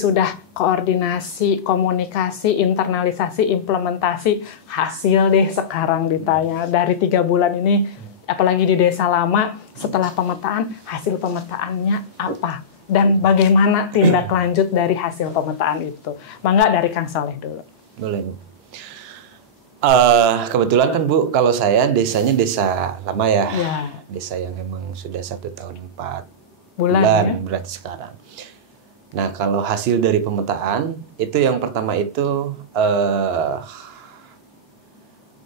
sudah koordinasi, komunikasi, internalisasi, implementasi, hasil deh sekarang ditanya. Dari 3 bulan ini, apalagi di desa lama, setelah pemetaan, hasil pemetaannya apa? Dan bagaimana tindak lanjut dari hasil pemetaan itu? Mangga dari Kang Soleh dulu. Boleh, Bu. Kebetulan kan Bu, kalau saya desanya desa lama ya. Desa yang memang sudah 1 tahun 4 bulan ya? Berarti sekarang. Nah, kalau hasil dari pemetaan itu yang pertama itu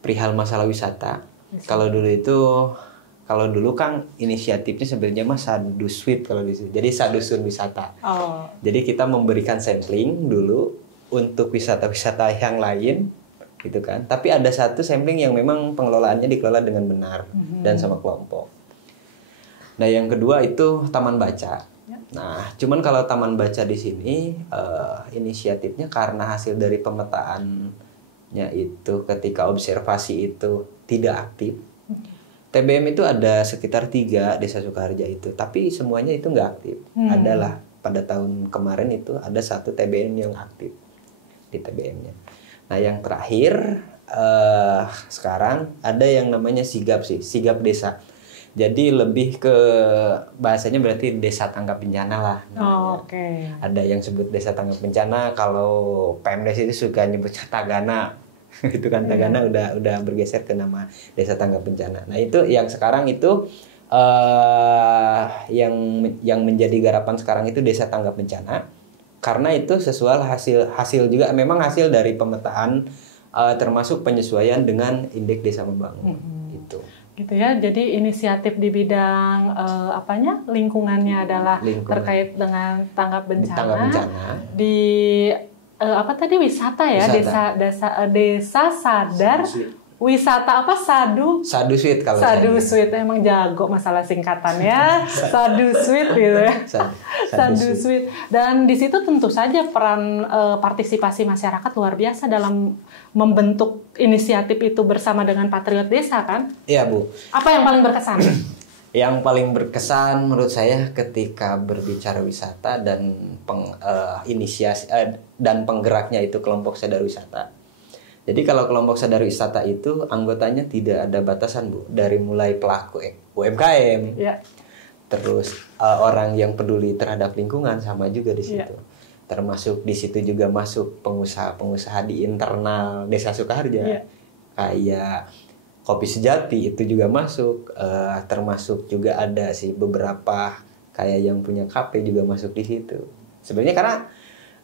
perihal masalah wisata. Kalau dulu kan inisiatifnya sebenarnya mah Saduswit kalau di sini. Jadi Sadusun wisata. Jadi kita memberikan sampling dulu untuk wisata-wisata yang lain gitu kan. Tapi ada satu sampling yang memang pengelolaannya dikelola dengan benar dan sama kelompok. Nah, yang kedua itu taman baca. Nah, cuman kalau taman baca di sini inisiatifnya karena hasil dari pemetaannya itu ketika observasi itu tidak aktif. TBM itu ada sekitar 3 desa Sukaharja itu, tapi semuanya itu nggak aktif. Adalah pada tahun kemarin itu ada 1 TBM yang aktif di TBM-nya. Nah, yang terakhir sekarang ada yang namanya sigap desa. Jadi lebih ke bahasanya berarti desa tanggap bencana lah. Ada yang sebut desa tanggap bencana, kalau Pemdes itu suka nyebut Tagana. Itu kan Tagana udah bergeser ke nama desa tanggap bencana. Nah, itu yang sekarang itu yang menjadi garapan sekarang itu desa tanggap bencana. Karena itu sesuai hasil juga memang hasil dari pemetaan termasuk penyesuaian dengan indeks desa membangun itu. Gitu ya. Jadi inisiatif di bidang lingkungannya adalah terkait dengan tanggap bencana. Di wisata ya, desa sadar wisata Saduswit kalau Saduswit emang jago masalah singkatannya. Saduswit gitu ya. Saduswit. Dan di situ tentu saja peran partisipasi masyarakat luar biasa dalam membentuk inisiatif itu bersama dengan Patriot Desa kan? Iya, Bu. Apa yang paling berkesan? Yang paling berkesan menurut saya ketika berbicara wisata dan inisiasi dan penggeraknya itu kelompok sadar wisata. Jadi kalau kelompok sadar wisata itu anggotanya tidak ada batasan, Bu. Dari mulai pelaku UMKM, terus orang yang peduli terhadap lingkungan sama juga di situ. Termasuk di situ juga masuk pengusaha-pengusaha di internal Desa Sukaharja. Kayak Kopi Sejati itu juga masuk, termasuk juga ada sih beberapa kayak yang punya kafe juga masuk di situ. Sebenarnya karena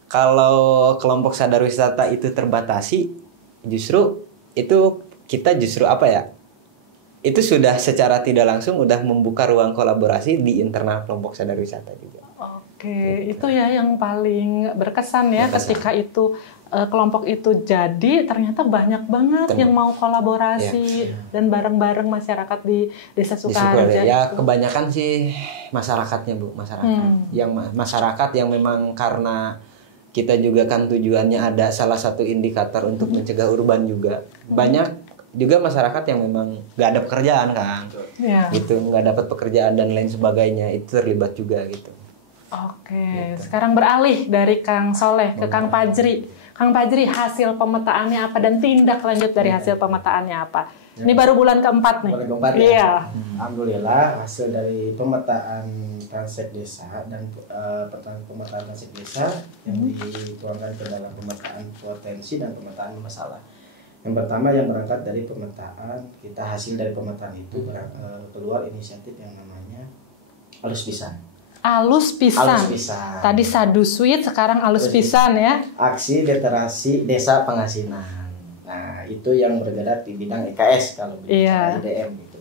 kalau kelompok sadar wisata itu terbatasi, justru itu kita itu sudah secara tidak langsung udah membuka ruang kolaborasi di internal kelompok sadar wisata juga. Itu ya yang paling berkesan ya. Ketika itu kelompok itu jadi ternyata banyak banget yang mau kolaborasi dan bareng-bareng masyarakat di Desa Sukaharja. Ya kebanyakan sih masyarakatnya, Bu, masyarakat yang memang karena kita juga kan tujuannya ada salah satu indikator untuk mencegah urban juga. Banyak juga masyarakat yang memang nggak ada pekerjaan kan, gitu, nggak dapat pekerjaan dan lain sebagainya, itu terlibat juga gitu. Gitu. Sekarang beralih dari Kang Soleh ke Kang Fajri. Kang Fajri, hasil pemetaannya apa dan tindak lanjut dari hasil pemetaannya apa? Ini baru bulan keempat nih. Bulan keempat ya. Alhamdulillah hasil dari pemetaan Transek Desa dan pemetaan Transek Desa yang dituangkan ke dalam pemetaan potensi dan pemetaan masalah. Yang pertama yang berangkat dari pemetaan, kita hasil dari pemetaan itu keluar inisiatif yang namanya Alus Pisan. Alus Pisan. Tadi Saduswit, sekarang Alus Pisan ya. Aksi Literasi Desa Pengasinan. Nah, itu yang bergerak di bidang EKS kalau bicara IDM gitu.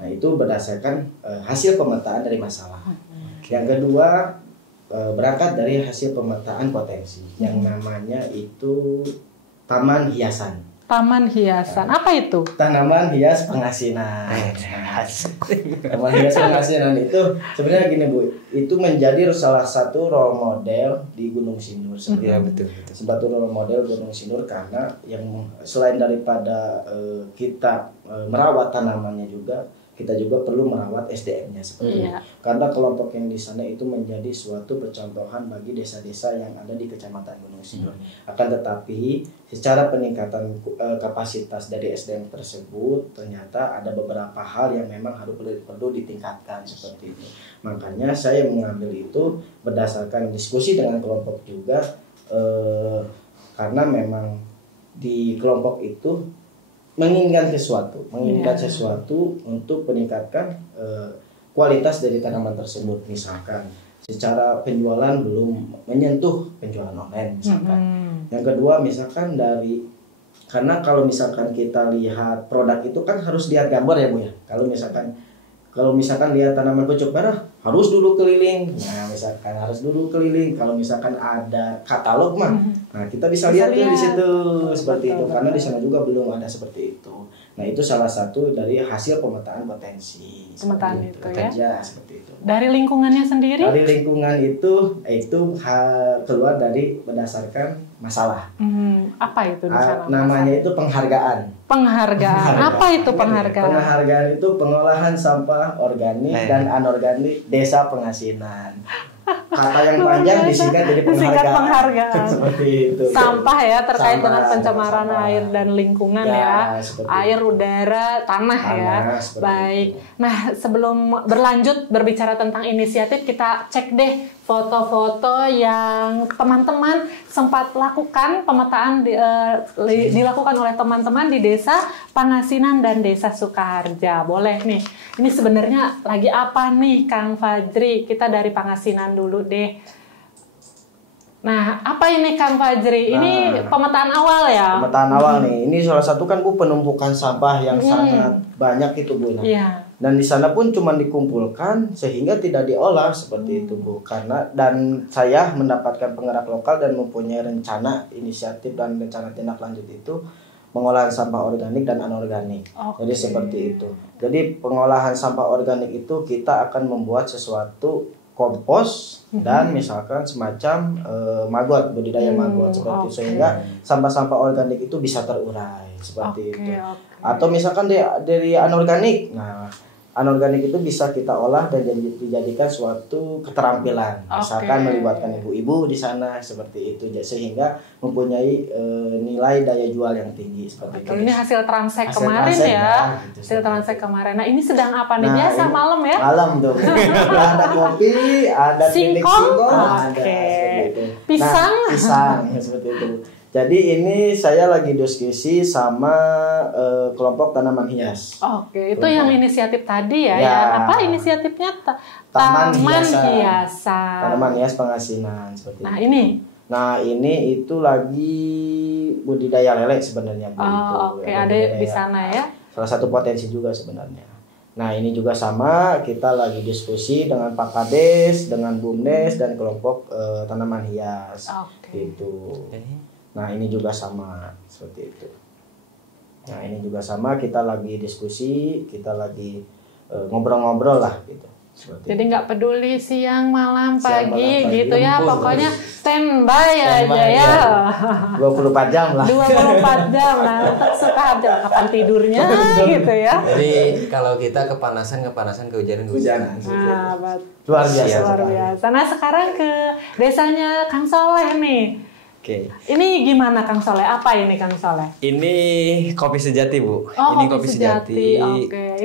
Nah, itu berdasarkan hasil pemetaan dari masalah. Yang kedua berangkat dari hasil pemetaan potensi yang namanya itu Taman Hiasan. Taman hiasan, apa itu? Tanaman hias pengasinan. Taman hias pengasinan itu sebenarnya gini, Bu, itu menjadi salah satu role model di Gunung Sindur. Iya, betul. Sebagai role model Gunung Sindur karena yang selain daripada kita merawat tanamannya juga, kita juga perlu merawat SDM-nya seperti itu. Karena kelompok yang di sana itu menjadi suatu percontohan bagi desa-desa yang ada di Kecamatan Gunung Sindur. Akan tetapi secara peningkatan kapasitas dari SDM tersebut ternyata ada beberapa hal yang memang perlu ditingkatkan seperti itu. Makanya saya mengambil itu berdasarkan diskusi dengan kelompok juga, karena memang di kelompok itu menginginkan sesuatu untuk meningkatkan kualitas dari tanaman tersebut. Misalkan secara penjualan belum menyentuh penjualan online misalkan. Yang kedua misalkan karena kalau misalkan kita lihat produk itu kan harus lihat gambar ya Bu ya. Kalau misalkan lihat tanaman pucuk merah harus dulu keliling. Nah, misalkan harus dulu keliling. Kalau misalkan ada katalog mah, nah kita bisa lihat tuh di situ seperti itu. Karena di sana juga belum ada seperti itu. Nah, itu salah satu dari hasil pemetaan potensi. Pemetaan itu ya. Seperti itu. Dari lingkungannya sendiri? Dari lingkungan itu keluar dari berdasarkan masalah. Apa itu di sana? Namanya itu penghargaan. Penghargaan. Apa itu penghargaan? Penghargaan itu pengolahan sampah organik dan anorganik Desa Pengasinan. Kata yang panjang disingkat jadi penghargaan. Seperti itu. Sampah ya, terkait dengan pencemaran air dan lingkungan ya. Air, udara, tanah ya. Baik. Nah, sebelum berlanjut berbicara tentang inisiatif, kita cek deh foto-foto yang teman-teman sempat lakukan pemetaan dilakukan oleh teman-teman di Desa Pangasinan dan Desa Sukaharja. Boleh nih. Ini sebenarnya lagi apa nih Kang Fajri? Kita dari Pangasinan dulu deh. Nah, apa ini Kang Fajri? Ini pemetaan awal ya? Pemetaan awal nih. Ini salah satu kan Bu penumpukan sampah yang sangat banyak itu Bu. Iya. Dan di sana pun cuma dikumpulkan sehingga tidak diolah seperti itu Bu. Dan saya mendapatkan penggerak lokal dan mempunyai rencana inisiatif dan rencana tindak lanjut itu pengolahan sampah organik dan anorganik. Jadi seperti itu. Jadi pengolahan sampah organik itu kita akan membuat sesuatu kompos dan misalkan semacam maggot, budidaya maggot seperti itu, sehingga sampah-sampah organik itu bisa terurai seperti itu. Atau misalkan dari anorganik, nah anorganik itu bisa kita olah dan dijadikan suatu keterampilan, misalkan melibatkan ibu-ibu di sana seperti itu, sehingga mempunyai nilai daya jual yang tinggi seperti itu. Ini hasil transek kemarin ya, hasil transek kemarin. Nah ini sedang apa nih? Biasa malam ya? Malam tuh, ada kopi, ada singkong, pisang, pisang seperti itu. Jadi ini saya lagi diskusi sama kelompok tanaman hias. Itu yang inisiatif tadi ya. Apa inisiatifnya? Taman hiasan. Tanaman hias Pangasinan seperti itu. Nah ini itu lagi budidaya lele sebenarnya. Ada di sana ya. Salah satu potensi juga sebenarnya. Nah ini juga sama, kita lagi diskusi dengan Pak Kades, dengan Bumdes dan kelompok tanaman hias. Gitu. Nah ini juga sama seperti itu. Nah ini juga sama, kita lagi diskusi, kita lagi ngobrol-ngobrol lah gitu. Jadi nggak peduli siang, malam, pagi gitu ya, pokoknya standby aja ya. 24 jam lah. 24 jam lah, Sukaharja kapan tidurnya gitu ya. Jadi kalau kita kepanasan, kehujanan. Luar biasa. Nah sekarang ke desanya Kang Soleh nih. Ini gimana Kang Soleh? Apa ini Kang Soleh? Ini kopi sejati Bu. Ini kopi sejati.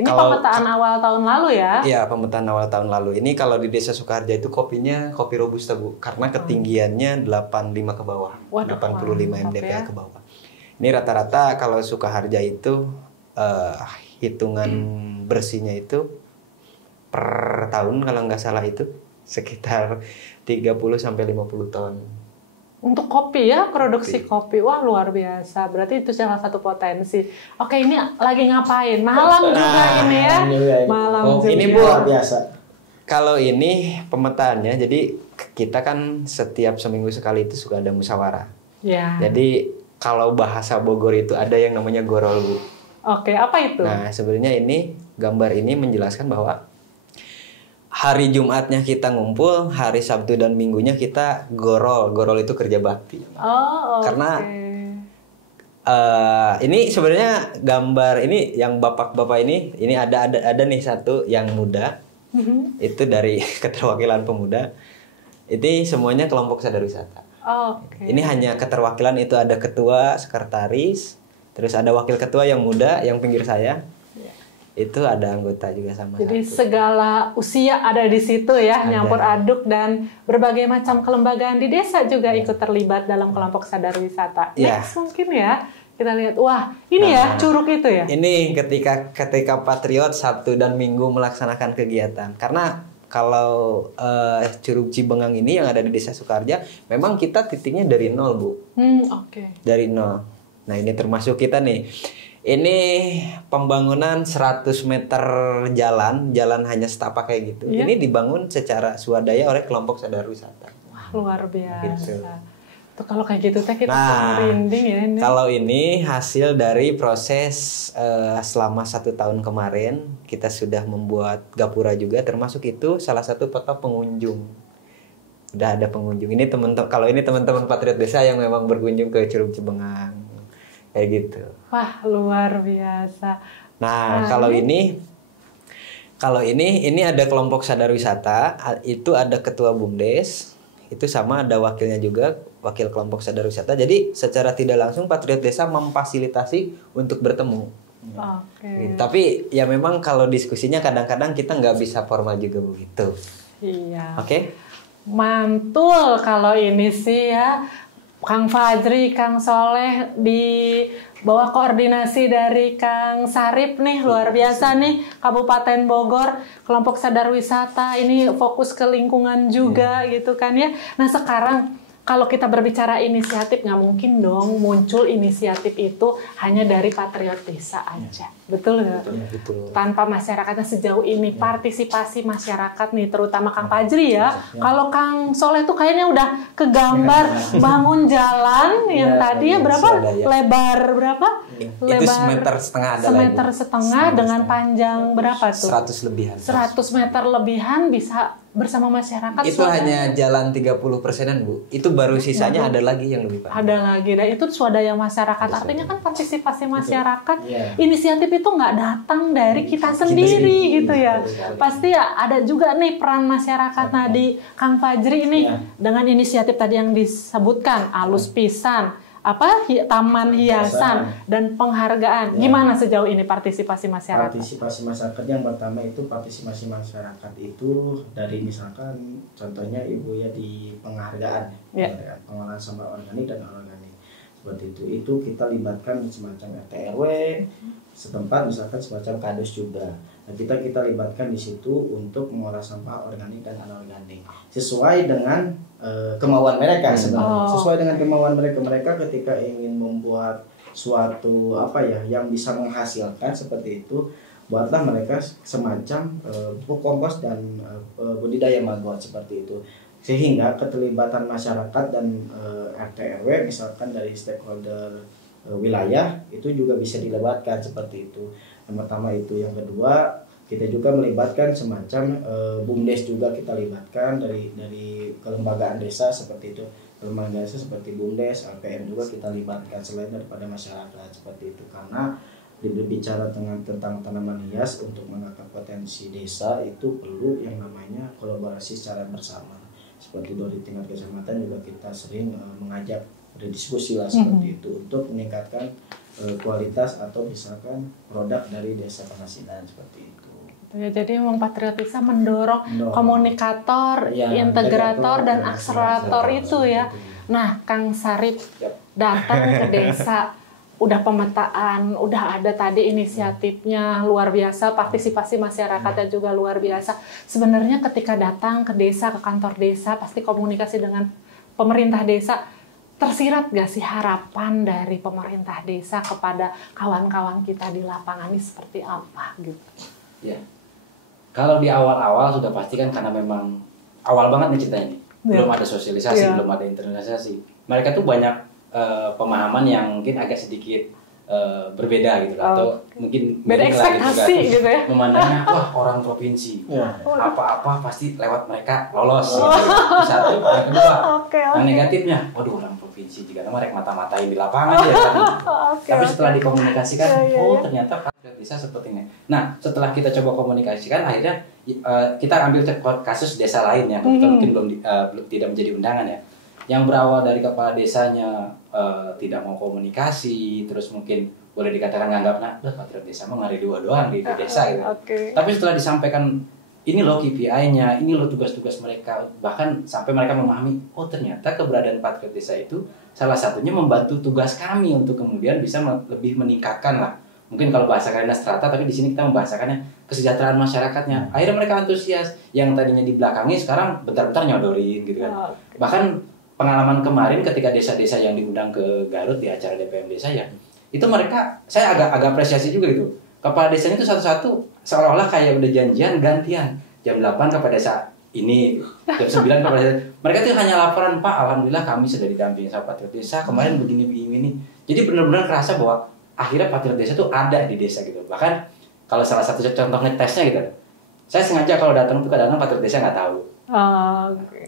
Ini pemetaan awal tahun lalu ya? Iya, pemetaan awal tahun lalu. Ini kalau di Desa Sukaharja itu kopinya kopi robusta Bu, karena ketinggiannya 85 ke bawah. 85 mdpl ke bawah. Ini rata-rata kalau Sukaharja itu hitungan bersihnya itu per tahun kalau nggak salah itu sekitar 30 sampai 50 ton. Untuk kopi ya, produksi kopi. Wah luar biasa, berarti itu salah satu potensi. Oke, ini lagi ngapain? Malam juga ini ya? Malam juga. Ini Bu, biasa. Kalau ini pemetaannya, jadi kita kan setiap seminggu sekali itu suka ada musyawarah. Ya. Jadi kalau bahasa Bogor itu ada yang namanya gorol Bu. Apa itu? Nah sebenarnya ini, gambar ini menjelaskan bahwa hari Jumatnya kita ngumpul, hari Sabtu dan Minggunya kita gorol. Gorol itu kerja bakti. Karena Ini sebenarnya gambar ini yang bapak-bapak ini ada nih satu yang muda. Itu dari keterwakilan pemuda. Ini semuanya kelompok sadar wisata. Okay. Ini hanya keterwakilan, itu ada ketua, sekretaris, terus ada wakil ketua yang muda yang pinggir saya. Itu ada anggota juga sama. Jadi segala usia ada di situ ya, nyampur aduk, dan berbagai macam kelembagaan di desa juga ikut terlibat dalam kelompok sadar wisata. Next mungkin ya kita lihat, wah ini ya Curug itu ya. Ini ketika Patriot Sabtu dan Minggu melaksanakan kegiatan. Karena kalau Curug Cibengang ini yang ada di Desa Sukarja, memang kita titiknya dari nol, Bu. Oke. Dari nol. Nah ini termasuk kita nih. Ini pembangunan 100 meter jalan hanya setapak kayak gitu. Ini dibangun secara swadaya oleh kelompok sadar wisata. Wah, luar biasa. Gitu. Tuh kalau kayak gitu teh kita merinding ya ini. Kalau ini hasil dari proses selama 1 tahun kemarin, kita sudah membuat gapura juga, termasuk itu salah satu peta pengunjung. Udah ada pengunjung. Ini kalau ini teman-teman Patriot Desa yang memang berkunjung ke Curug Cibengang. Kayak gitu. Wah, luar biasa. Nah, kalau ini ada kelompok sadar wisata, itu ada ketua BUMDes, itu sama ada wakilnya juga, wakil kelompok sadar wisata. Jadi secara tidak langsung Patriot Desa memfasilitasi untuk bertemu. Gitu. Tapi ya memang kalau diskusinya kadang-kadang kita nggak bisa formal juga begitu. Iya. Oke. Mantul kalau ini sih ya. Kang Fajri, Kang Soleh di bawah koordinasi dari Kang Sarip nih, luar biasa nih, Kabupaten Bogor, kelompok sadar wisata ini fokus ke lingkungan juga gitu kan ya. Nah sekarang kalau kita berbicara inisiatif, nggak mungkin dong muncul inisiatif itu hanya dari Patriot Desa aja. Betul nggak? Betul. Tanpa masyarakatnya sejauh ini, partisipasi masyarakat nih, terutama Kang Fajri ya. Kalau Kang Soleh tuh kayaknya udah kegambar bangun jalan yang tadi ya berapa? Lebar berapa? Itu semeter setengah ada. Semeter setengah dengan panjang berapa tuh? 100 lebihan. 100 meter lebihan bisa bersama masyarakat. Itu hanya jalan 30%-an, Bu. Itu baru sisanya ada lagi yang lebih panjang. Ada lagi, dan itu swadaya masyarakat. Artinya kan partisipasi masyarakat. Inisiatif itu nggak datang dari kita sendiri gitu ya. Pasti ya ada juga nih peran masyarakat. Nah di Kang Fajri ini dengan inisiatif tadi yang disebutkan, alus pisan, taman hiasan dan penghargaan. Gimana sejauh ini partisipasi masyarakat? Partisipasi masyarakat yang pertama itu partisipasi masyarakat itu dari misalkan contohnya Ibu ya di penghargaan, pengolahan sampah organik dan anorganik seperti itu kita libatkan semacam RT RW setempat, misalkan semacam kadus juga. Nah kita libatkan di situ untuk mengolah sampah organik dan anorganik sesuai dengan kemauan mereka sebenarnya. Sesuai dengan kemauan mereka ketika ingin membuat suatu yang bisa menghasilkan seperti itu, buatlah mereka semacam pupuk kompos dan budidaya maggot seperti itu, sehingga keterlibatan masyarakat dan RT RW misalkan dari stakeholder wilayah itu juga bisa dilebatkan seperti itu. Yang pertama itu. Yang kedua, kita juga melibatkan semacam BUMDes juga kita libatkan dari kelembagaan desa seperti itu. Kelembagaan desa seperti BUMDes, LPM juga kita libatkan selain daripada masyarakat seperti itu. Karena berbicara tentang tanaman hias untuk mengangkat potensi desa itu perlu yang namanya kolaborasi secara bersama. Seperti dari tingkat kecamatan juga kita sering mengajak berdiskusi lah seperti itu untuk meningkatkan kualitas atau misalkan produk dari desa penghasilan seperti itu. Ya, jadi memang Patriot Desa mendorong komunikator, integrator dan akselerator itu ya. Nah, Kang Sarip datang ke desa, udah pemetaan, udah ada tadi inisiatifnya luar biasa, partisipasi masyarakatnya juga luar biasa. Sebenarnya ketika datang ke desa, ke kantor desa, pasti komunikasi dengan pemerintah desa. Tersirat gak sih harapan dari pemerintah desa kepada kawan-kawan kita di lapangan ini seperti apa gitu? Ya, kalau di awal-awal sudah pasti kan karena memang awal banget nih ceritanya nih. Belum ada sosialisasi, belum ada internalisasi. Mereka tuh banyak pemahaman yang mungkin agak sedikit berbeda gitu atau mungkin beda ekspektasi gitu ya. Memandangnya wah orang provinsi, apa-apa pasti lewat mereka lolos. Gitu. Satu, yang kedua, yang negatifnya, waduh orang provinsi provinsi juga mereka mata-matain di lapangan ya kan. Tapi setelah dikomunikasikan, ternyata Patriot Desa seperti ini. Nah, setelah kita coba komunikasikan, akhirnya kita ambil kasus desa lain yang mungkin belum tidak menjadi undangan ya. Yang berawal dari kepala desanya tidak mau komunikasi, terus mungkin boleh dikatakan nganggap Patriot Desa mah ngari dua doang di desa gitu. Tapi setelah disampaikan ini loh KPI-nya, ini loh tugas-tugas mereka, bahkan sampai mereka memahami, oh ternyata keberadaan Patriot Desa itu salah satunya membantu tugas kami untuk kemudian bisa lebih meningkatkan lah. Mungkin kalau bahasa kalian strata, tapi di sini kita membahasakannya kesejahteraan masyarakatnya. Akhirnya mereka antusias, yang tadinya dibelakangi sekarang bentar-bentar nyodorin gitu kan. Bahkan pengalaman kemarin ketika desa-desa yang diundang ke Garut di acara DPM Desa ya, itu mereka, saya agak apresiasi juga gitu. Kepala desanya itu satu-satu seolah-olah kayak udah janjian gantian. Jam 8 kepala desa ini, jam 9 kepala desa. Mereka tuh hanya laporan, Pak, alhamdulillah kami sudah didampingi sama Patriot Desa, kemarin begini. Jadi benar-benar kerasa bahwa akhirnya Patriot Desa tuh ada di desa gitu. Bahkan kalau salah satu contoh ngetesnya gitu, saya sengaja kalau datang tuh kadang-kadang Patriot Desa nggak tahu.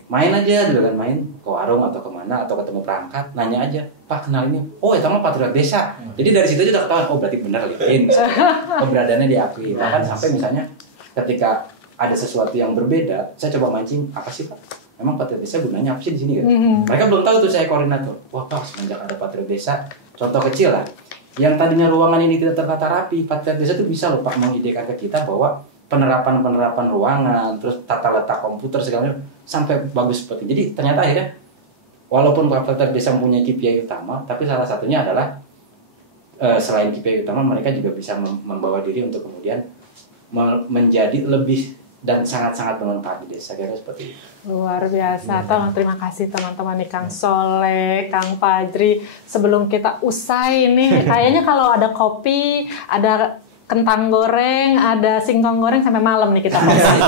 Main aja dulu kan, main ke warung atau kemana atau ketemu perangkat, nanya aja, Pak kenal ini, oh itu mah Patriot Desa. Jadi dari situ aja udah ketahuan, oh berarti benar LinkedIn, keberadaannya diakui. Bahkan sampai misalnya ketika ada sesuatu yang berbeda, saya coba mancing, apa sih Pak? Memang Patriot Desa gunanya apa sih di sini? Gitu? Mereka belum tahu tuh saya koordinator. Wah Pak, semenjak ada Patriot Desa, contoh kecil lah, yang tadinya ruangan ini tidak tertata rapi, Patriot Desa tuh bisa loh Pak mengidekan ke kita bahwa penerapan ruangan, terus tata letak komputer segala macam sampai bagus seperti. Jadi ternyata akhirnya walaupun Patriot Desa mempunyai KPI utama, tapi salah satunya adalah selain KPI utama mereka juga bisa membawa diri untuk kemudian menjadi lebih dan sangat-sangat bermanfaat di desa, kira seperti itu. Luar biasa. Terima kasih teman-teman nih, Kang Soleh, Kang Fajri. Sebelum kita usai nih, kayaknya kalau ada kopi, ada kentang goreng, ada singkong goreng sampai malam nih kita ngomong.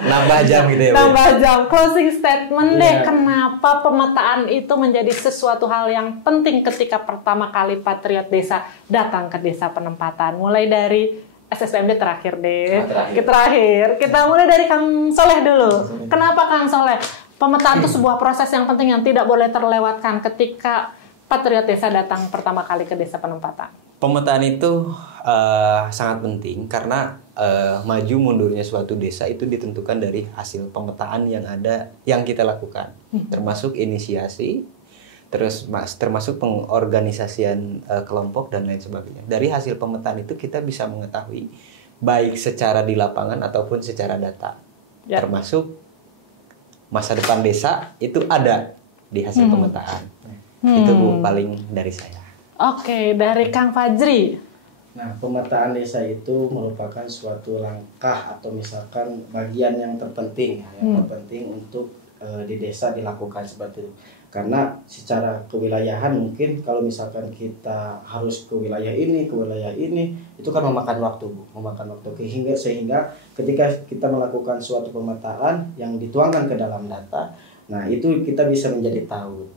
Nambah jam gitu ya. Nambah jam. Closing statement deh, kenapa pemetaan itu menjadi sesuatu hal yang penting ketika pertama kali Patriot Desa datang ke desa penempatan. Mulai dari SSPMD terakhir deh. Terakhir. Kita mulai dari Kang Soleh dulu. Kenapa Kang Soleh? Pemetaan itu sebuah proses yang penting yang tidak boleh terlewatkan ketika Patriot Desa datang pertama kali ke desa penempatan. Pemetaan itu sangat penting karena maju mundurnya suatu desa itu ditentukan dari hasil pemetaan yang kita lakukan, termasuk inisiasi, termasuk pengorganisasian kelompok dan lain sebagainya. Dari hasil pemetaan itu kita bisa mengetahui baik secara di lapangan ataupun secara data, termasuk masa depan desa itu ada di hasil pemetaan. Itu paling dari saya. Oke, dari Kang Fajri. Nah, pemetaan desa itu merupakan suatu langkah atau misalkan bagian yang terpenting, terpenting untuk di desa dilakukan seperti itu. Karena secara kewilayahan mungkin kalau misalkan kita harus ke wilayah ini, itu kan memakan waktu, sehingga ketika kita melakukan suatu pemetaan yang dituangkan ke dalam data, nah itu kita bisa jadi tahu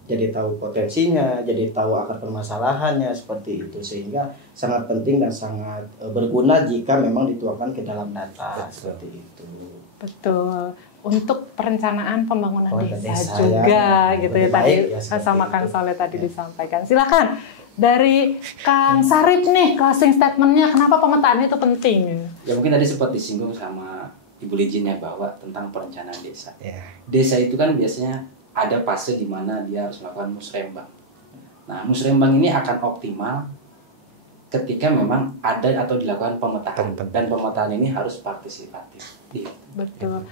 potensinya, jadi tahu akar permasalahannya seperti itu, sehingga sangat penting dan sangat berguna jika memang dituangkan ke dalam data. Seperti itu. Betul. Untuk perencanaan pembangunan desa juga gitu ya tadi sama Kang Soleh tadi disampaikan. Silakan dari Kang Sarip nih, closing statementnya kenapa pemetaan itu penting? Ya mungkin tadi sempat disinggung sama Ibu Lijin ya bahwa tentang perencanaan desa. Desa itu kan biasanya ada fase di mana dia harus melakukan musrembang. Nah, musrembang ini akan optimal ketika memang ada atau dilakukan pemetaan, dan pemetaan ini harus partisipatif. Betul.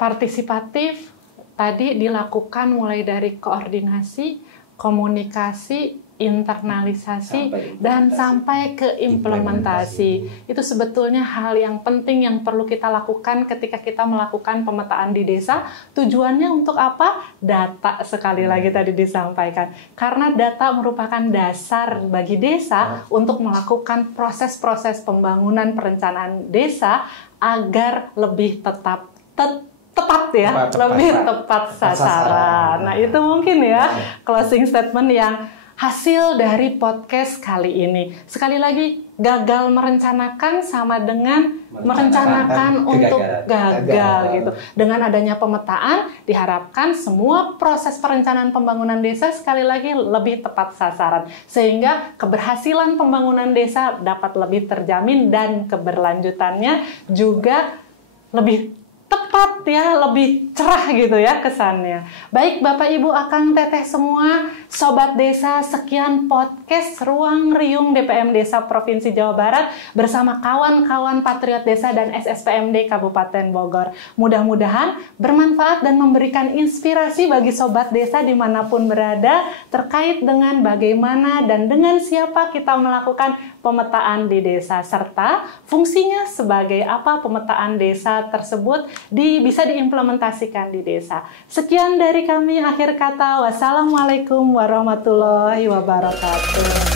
Partisipatif tadi dilakukan mulai dari koordinasi, komunikasi, internalisasi, dan sampai ke implementasi. Itu sebetulnya hal yang penting yang perlu kita lakukan ketika kita melakukan pemetaan di desa. Tujuannya untuk apa? Data, sekali lagi tadi disampaikan. Karena data merupakan dasar bagi desa untuk melakukan proses-proses pembangunan perencanaan desa agar lebih tepat sasaran. Nah, itu mungkin ya closing statement yang hasil dari podcast kali ini. Sekali lagi, gagal merencanakan sama dengan merencanakan untuk gagal gitu. Dengan adanya pemetaan diharapkan semua proses perencanaan pembangunan desa sekali lagi lebih tepat sasaran sehingga keberhasilan pembangunan desa dapat lebih terjamin dan keberlanjutannya juga lebih tepat ya, lebih cerah gitu ya kesannya. Baik Bapak Ibu Akang Teteh semua, Sobat Desa, sekian podcast Ruang Riung DPM Desa Provinsi Jawa Barat bersama kawan-kawan Patriot Desa dan SSPMD Kabupaten Bogor. Mudah-mudahan bermanfaat dan memberikan inspirasi bagi Sobat Desa dimanapun berada terkait dengan bagaimana dan dengan siapa kita melakukan pemetaan di desa serta fungsinya sebagai apa pemetaan desa tersebut bisa diimplementasikan di desa. Sekian dari kami, akhir kata, wassalamualaikum warahmatullahi wabarakatuh.